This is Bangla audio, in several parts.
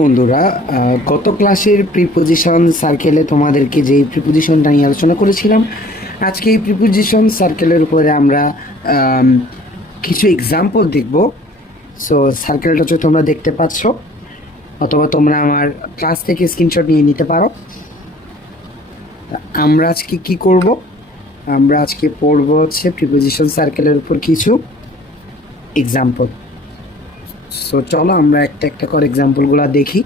বন্ধুরা, গত ক্লাসের প্রিপোজিশন সার্কেলে তোমাদেরকে যেই প্রিপোজিশনটা নিয়ে আলোচনা করেছিলাম, আজকে এই প্রিপোজিশন সার্কেলের উপরে আমরা কিছু এক্সাম্পল দেখব। সো সার্কেলটা হচ্ছে তোমরা দেখতে পাচ্ছ, অথবা তোমরা আমার ক্লাস থেকে স্ক্রিনশট নিয়ে নিতে পারো। আমরা আজকে কি করব? আমরা আজকে পড়ব হচ্ছে প্রিপোজিশন সার্কেলের উপর কিছু এক্সাম্পল। সো চলো আমরা একটা একটা করে এক্সাম্পলগুলো দেখি।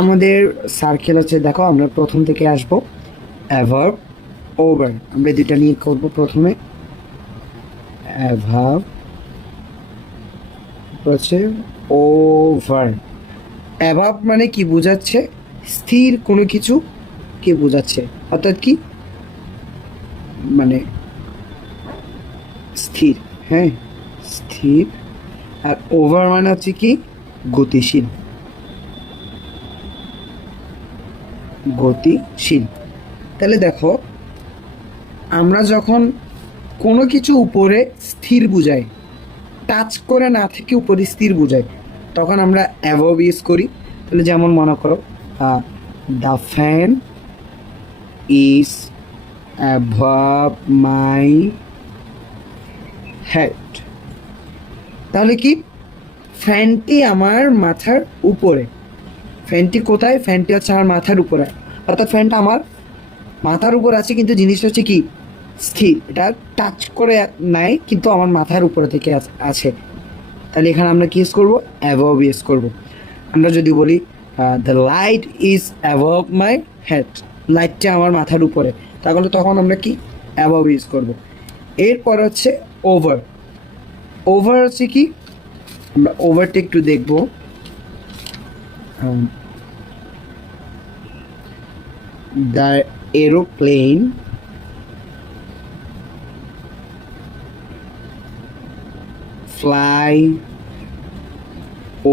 আমাদের সার্কেল হচ্ছে, দেখো আমরা প্রথম থেকে আসবো অ্যাভার্ব, ওভার। আমরা দুটা নিয়ে করব। প্রথমে অ্যাভার্ব হচ্ছে ওভার। অ্যাভার্ব মানে কি বোঝাচ্ছে? স্থির কোনো কিছু কি বোঝাচ্ছে, অর্থাৎ কি মানে স্থির, হ্যাঁ স্থির। আর ওভার মানে হচ্ছে কি গতিশীল, গতিশীল। তাহলে দেখো, আমরা যখন কোনো কিছু উপরে স্থির বুঝাই, টাচ করে না থেকে উপরে স্থির বুঝাই, তখন আমরা অ্যাভার্ব ইউজ করি। তাহলে যেমন মনে করো, the fan is অ্যাভাব my head. তাহলে কি, ফ্যানটি আমার মাথার উপরে। ফ্যানটি কোথায়? ফ্যানটি হচ্ছে আমার মাথার উপরে, অর্থাৎ ফ্যানটা আমার মাথার উপর আছে, কিন্তু জিনিসটা হচ্ছে কি স্থির। এটা টাচ করে নাই, কিন্তু আমার মাথার উপরে থেকে আছে। তাহলে এখানে আমরা কি ইউজ করবো? অ্যাভাব ইউজ করবো। আমরা যদি বলি the light is অ্যাভাব my head, লাইটটা আমার মাথার উপরে, তাহলে তখন আমরা কি অ্যাভাব ইউজ করবো। এরপর হচ্ছে ওভার। ওভার হচ্ছে কি, আমরা ওভারটা একটু দেখবো। The aeroplane fly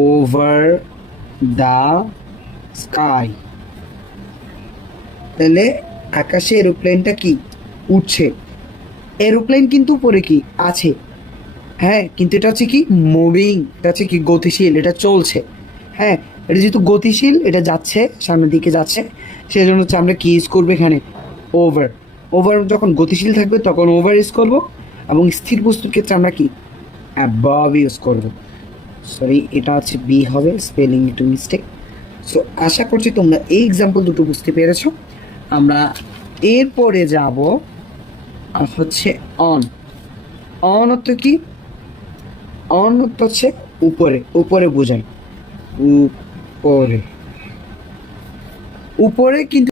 over the sky। তাহলে আকাশে এরোপ্লেনটা কি উঠছে। এরোপ্লেন কিন্তু উপরে কি আছে, হ্যাঁ, কিন্তু এটা হচ্ছে কি মুভিং, এটা হচ্ছে কি গতিশীল, এটা চলছে। হ্যাঁ, এটা যেহেতু গতিশীল, এটা যাচ্ছে, সামনের দিকে যাচ্ছে, সেই জন্য হচ্ছে আমরা কি ইউজ করবো এখানে? ওভার। ওভার যখন গতিশীল থাকবে তখন ওভার ইউজ করবো, এবং স্থির বস্তুর ক্ষেত্রে আমরা কি অ্যাবভ ইউজ করবো। সরি, এটা হচ্ছে বি হবে, স্পেলিং একটু মিস্টেক। সো আশা করছি তোমরা এই এক্সাম্পল দুটো বুঝতে পেরেছো। আমরা এরপরে যাব হচ্ছে অন। অন অর্থ কি? অন অর্থ হচ্ছে উপরে, উপরে বোঝায়, উপরে। উপরে কিন্তু